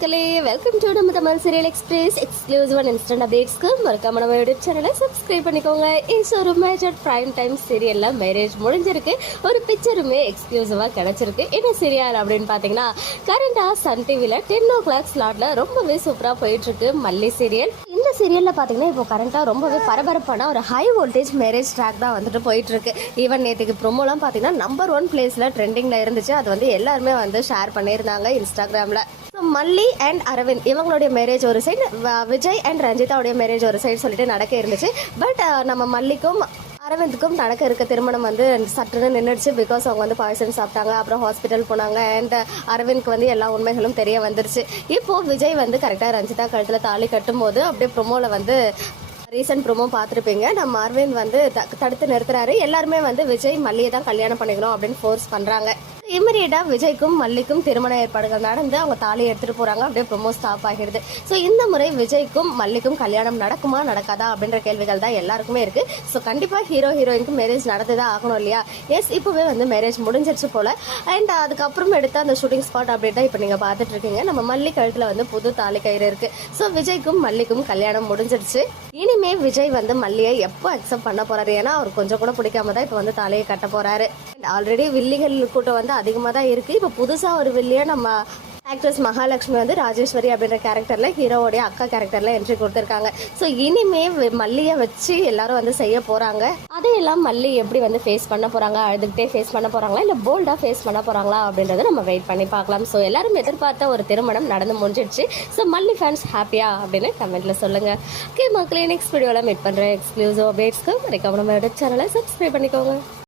மக்களே welcome to நம்ம Tamil serial express exclusive and instant அப்டேட்ஸ்க்கு மறக்காம நம்ம யூடியூப் சேனலை சப்ஸ்கிரைப் பண்ணிக்கோங்க. இஸ் ஒரு மேஜர் பிரைம் டைம் சீரியல்ல மேரேஜ் முடிஞ்சிருக்கு. ஒரு பிக்சருமே எக்ஸ்க்ளூசிவாக கிடைச்சிருக்கு. என்ன சீரியல் அப்படின்னு பார்த்தீங்கன்னா கரண்டாக சன் டிவியில் டென் ஓ கிளாக் ஸ்லாட்டில் ரொம்பவே சூப்பராக போயிட்டுருக்கு மல்லி சீரியல் சீரியலில் பார்த்தீங்கன்னா இப்போ கரண்ட்டாக ரொம்பவே பரபரப்பான ஒரு ஹை வோல்டேஜ் மேரேஜ் ட்ராக் தான் வந்துட்டு போயிட்டுருக்கு. ஈவன் நேற்றுக்கு ப்ரோமோலாம் பார்த்தீங்கன்னா நம்பர் ஒன் பிளேஸில் ட்ரெண்டிங்கில் இருந்துச்சு. அது வந்து எல்லாருமே வந்து ஷேர் பண்ணியிருந்தாங்க இன்ஸ்டாகிராமில் மல்லி அண்ட் அரவிந்த் இவங்களுடைய மேரேஜ் ஒரு சைடு விஜய் அண்ட் ரஞ்சிதாவுடைய மேரேஜ் ஒரு சைடு சொல்லிட்டு நடக்க இருந்துச்சு. பட் நம்ம மல்லிக்கும் அரவிந்துக்கும் நடக்க இருக்க திருமணம் வந்து சட்டுன்னு நின்றுடுச்சு பிகாஸ் அவங்க வந்து பாய்சன் சாப்பிட்டாங்க அப்புறம் ஹாஸ்பிட்டல் போனாங்க அண்ட் அரவிந்த்க்கு வந்து எல்லா உண்மைகளும் தெரிய வந்துருச்சு. இப்போ விஜய் வந்து கரெக்டாக ரஞ்சிதா கழுத்தில் தாலி கட்டும் போது அப்படியே ப்ரொமோவில் வந்து ரீசன்ட் ப்ரோமோ பார்த்துருப்பீங்க. நம்ம அரவிந்த் வந்து தடுத்து நிறுத்துறாரு. எல்லாருமே வந்து விஜய் மல்லியை தான் கல்யாணம் பண்ணிக்கணும் அப்படின்னு ஃபோர்ஸ் பண்ணுறாங்க இமீடியட்டா விஜய்க்கும் மல்லிக்கும் திருமண ஏற்பாடுகள் நடந்து அவங்க தாலி எடுத்துட்டு போறாங்க. அப்படியே ப்ரொமோ ஸ்டாப் ஆகிடுது. ஸோ இந்த முறை விஜய்க்கும் மல்லிக்கும் கல்யாணம் நடக்குமா நடக்காதா அப்படின்ற கேள்விகள் தான் எல்லாருக்குமே இருக்கு. ஸோ கண்டிப்பா ஹீரோ ஹீரோயினுக்கு மேரேஜ் நடந்துதான் ஆகணும் இல்லையா? எஸ் இப்போவே வந்து மேரேஜ் முடிஞ்சிருச்சு போல. அண்ட் அதுக்கப்புறம் எடுத்த அந்த ஷூட்டிங் ஸ்பாட் அப்டேட்டா இப்போ நீங்க பார்த்துட்டு இருக்கீங்க. நம்ம மல்லி கழுத்துல வந்து புது தாலி கயிறு இருக்கு. ஸோ விஜய்க்கும் மல்லிக்கும் கல்யாணம் முடிஞ்சிருச்சு. இனிமே விஜய் வந்து மல்லியை எப்போ அக்செப்ட் பண்ண போறாரு? ஏன்னா அவர் கொஞ்சம் கூட பிடிக்காம தான் இப்போ வந்து தாலியை கட்ட போறாரு. ஆல்ரெடி வில்லிகள் கூட்டம் வந்து அதிகமாக தான் இருக்குது இப்போ புதுசாக ஒரு வில்லியை நம்ம ஆக்ட்ரஸ் மகாலட்சுமி வந்து ராஜேஸ்வரி அப்படின்ற கேரக்டரில் ஹீரோவோடைய அக்கா கேரக்டரில் என்ட்ரி கொடுத்துருக்காங்க. ஸோ இனிமே மல்லியை வச்சு எல்லாரும் வந்து செய்ய போகிறாங்க அதையெல்லாம் மல்லி எப்படி வந்து ஃபேஸ் பண்ண போகிறாங்க அழுதுகிட்டே ஃபேஸ் பண்ண போகிறாங்களா இல்லை போல்டாக ஃபேஸ் பண்ண போகிறாங்களா அப்படின்றத நம்ம வெயிட் பண்ணி பார்க்கலாம். ஸோ எல்லாரும் எதிர்பார்த்த ஒரு திருமணம் நடந்து முடிஞ்சிடுச்சு. ஸோ மல்லி ஃபேன்ஸ் ஹாப்பியா அப்படின்னு கமெண்ட்ல சொல்லுங்கள் ஓகே மக்களே நெக்ஸ்ட் வீடியோவில் மீட் பண்ணுற எக்ஸ்க்ளூசிவ் அப்டேட்ஸ்க்கு மறைக்காம நம்ம சேனலை சப்ஸ்கிரைப் பண்ணிக்கோங்க.